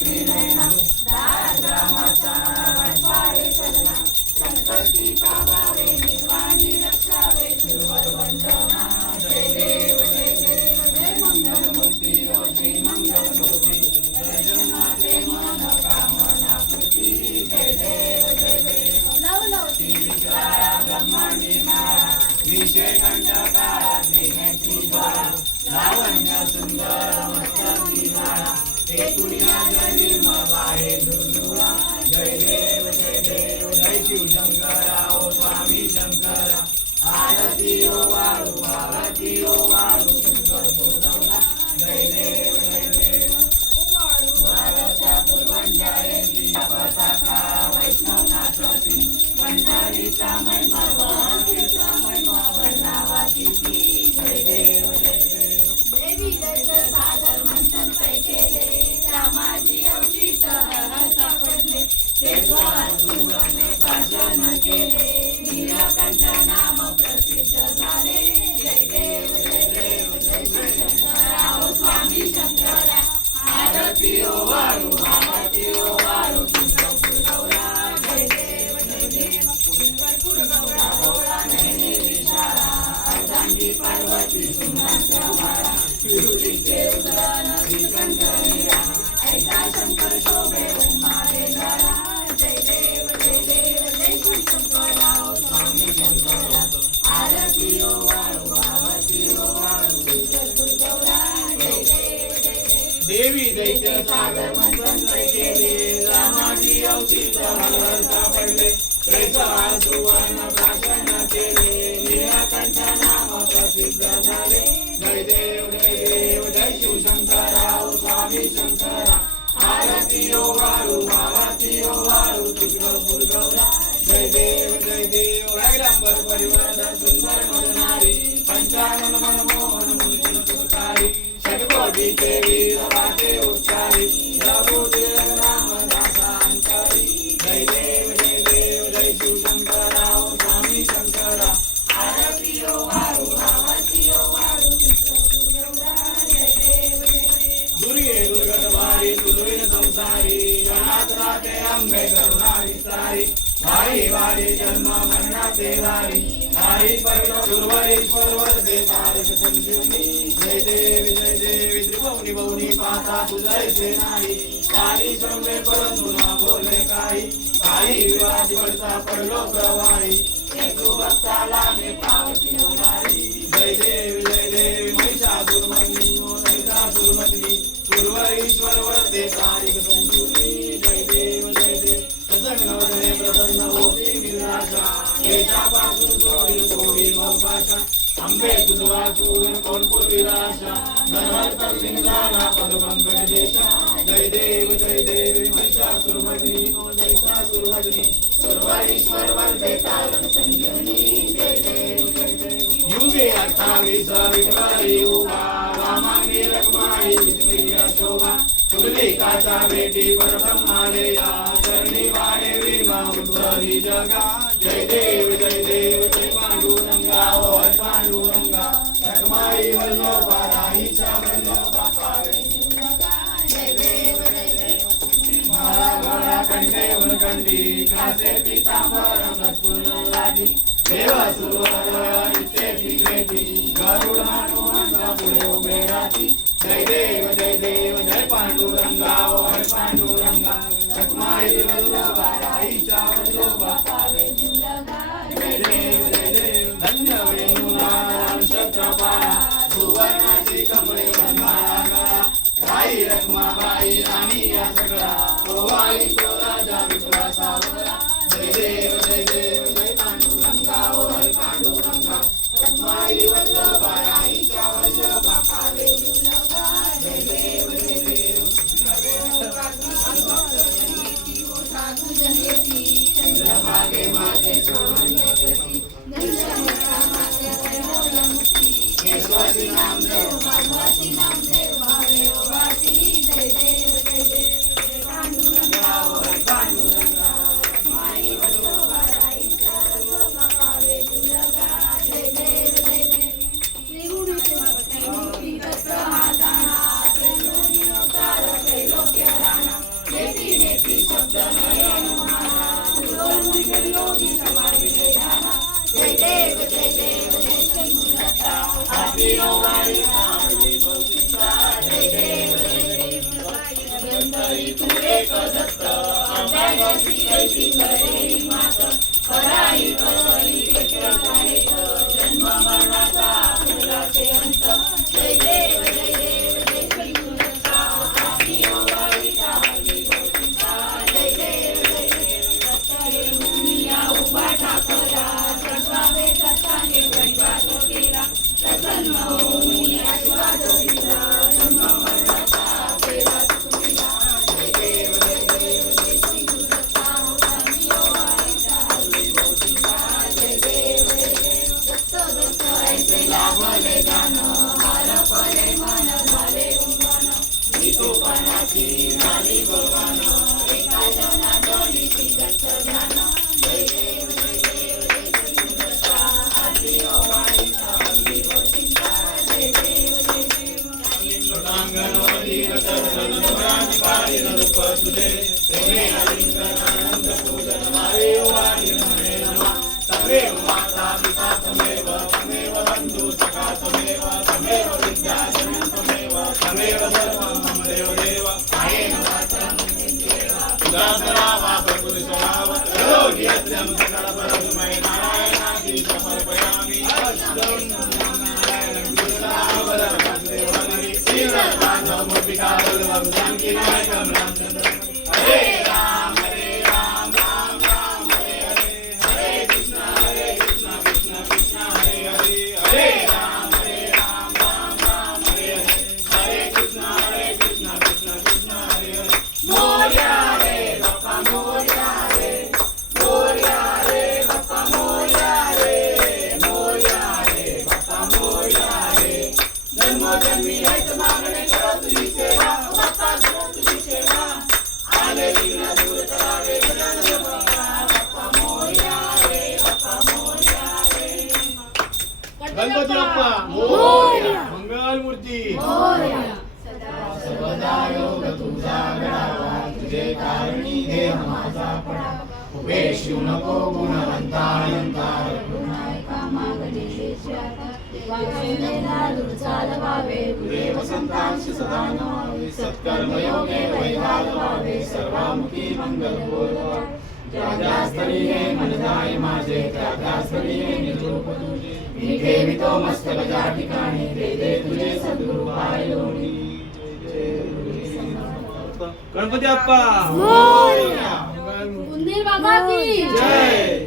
त्रिनयना दास रामाचा वाटपाळे चलना संकल्पी पावावे निर्वाणी रक्षावे सुरवर वंदना जय देव जय मंगलमूर्ती ओ श्री मंगलमूर्ती दर्शनाचे मन कामना पूर्ती जय देव नवलौटी विचारा ब्रह्मांडी माळा विषय कंटकाळा देण्याची ज्वाळा लावण्य सुंदर मस्तकी माळा हे दुनिया निर्मळ आहे दुर्गुळा जय देव जय शिवशंकरा ओ स्वामी शंकरा आरती ओ वाळू आरती ओ वाळू सुंदर पूर्णवला जय देव वाळूच्या पूर्वंजायती पताका वैष्णव नाचती पंढरीचा महिमा भक्तीचा महिमा वर्णावाची जय देव देवी दर्शन सागर मंथन पै केले रामाजी अवचित हरता पडले सुवने भाषण केले नीलकंठ नाम प्रसिद्ध झाले जय देव जय शंकरा ओ स्वामी शंकरा आरती ओ वाळू तुंगपूर गौरा जय देव तुंगपूर गौरा गौरा नैनी विशाळा अर्धांगी पार्वती सुमनांच्या माळा विरुलीचे उदर नदी कंठनीरा ऐसा शंकर शोभे उम्मारे झाला जय देव जय शंकरा ओ स्वामी शंकरा आरती ओ वाळू तुंगपूर गौरा जय देव देवी दैत्य सागर मंथन केले रामाजी अवचित हरता पडले सुवर्ण भाषण केले नीलकंठ नाम प्रसिद्ध झाले जय देव जय शिवशंकरा ओ स्वामी शंकरा आरती ओ वाळू तुंगपूर गौरा जय देव रगडंबर परिवर्तन सुंदर मननारी पंचानन मनमोहन मूर्ती सुखारी षटकोटी देवी वाटे उच्चारी प्रभु राम दासांतरी जय देव जय शिवशंकरा ओ स्वामी शंकरा आरती ओ वाळू जय देव दुर्गे दुर्गटवारी तुझविन संसारी अनाथ राहते अंबे करुणारी सारी वारी जन्म मरणाचे वारी नारी परलो दुर्वरेश्वर वरदे तारक संजीवनी जय देवी त्रिभुवनी भुवनी पाहता तुझैसे नाही काही श्रमे परंतु ना बोले काही विवाद पडता पडलो प्रवाही तू भक्ताला ने पावती होणारी जय देवी महिषासुरमर्दिनी ओ महिषासुरमर्दिनी दुर्वरेश्वर वरदे तारक संजीवनी जय देव प्रसन्न प्रसन्न होती निराशा केशापासून सोडी भाषा अंबे तुझ वाचून कोणकुल विलाशा धनवर लिंगाला पदपंकज देशा जय देवी महिषासुरमर्दिनी ओ महिषासुरमर्दिनी सर्वेश्वर वरदे तारक संजीवनी जय देव युगे 28 विठ्ठली उभा रामांगी रखमाई विष्णुया शोभा तुलिकाचा बेटी परब्रह्माले चरणी वाहे विमा उद्धरी जगा जय देव जय पांडुरंगा ओ पांडुरंगा रखमाई वल्लभा राहीच्या वल्लभा पावे जय देव माळा गळा कंठे वनकंठी कासे पीतांबर लक्ष्मण लाडी देवासुर नित्य फिरेती गरुड हनुमंता पुढे उभे राहती जय देव जय पांडुरंगा ओ पांडुरंगा रखमाई वल्लभा राहीच्या वल्लभा पावे जय देव धन्य वेणुला शत्रपाळा सुवर्णाची कमळे वनमाळा गळा राई रखमाबाई राणी या सगळा ओवाळी तो राजा विठुरा सावरा जय देव जय पांडुरंगा ओ पांडुरंगा रखमाई वल्लभा राहीच्या वल्लभा पावे जय देव तमेव माता पिता तमेव तमेव बन्धु सखा तमेव तमेव विद्याजनं तमेव तमेव सर्वं मम देवदेव कायेन वाचा उदासरा वा प्रकृतिस्वभाव योगी अद्यं सकलपरस्मै नारायणादि समर्पयामि अष्टं नारायणं गुरुदावदरकस्देवहरि श्रीरमाधवमुर्पिकावल्लभं जानकीनायकं रामचन्द्रं हरे राम राम राम हरे हरे हरे कृष्ण कृष्ण कृष्ण हरे हरे हरे राम राम राम हरे हरे हरे कृष्ण कृष्ण कृष्ण हरे हरे मोरया रे बाप्पा मोरया रे बाप्पा मोरया रे बाप्पा मोरया रे जन्मोजन्मी हेच मागणे करो तुझी सेवा बाप्पा करो तुझी सेवा आले विघ्न दूर करावे गजानन बाप्पा मोरया रे गणपती बाप्पा मोरया मंगल मूर्ती मोरया सर्वदा योग तुझा घडावा तुझे कारणी देह माझा पडावा उभे शिव नको गुणवंता अलंकार तुझे वसंतांशी सदा नमावे सत्कर्मयोगे वैभागवावे सर्वामुखी मंगल बोलवा ज्या स्थळी हे मन जाय माझे त्या स्थळी हे निरूप तुझे मी ठेवितो मस्तक ज्या ठिकाणी दे तुझे सद्गुरु पाय लोणी गणपती बाप्पा मोरया उंदीर बाबा की जय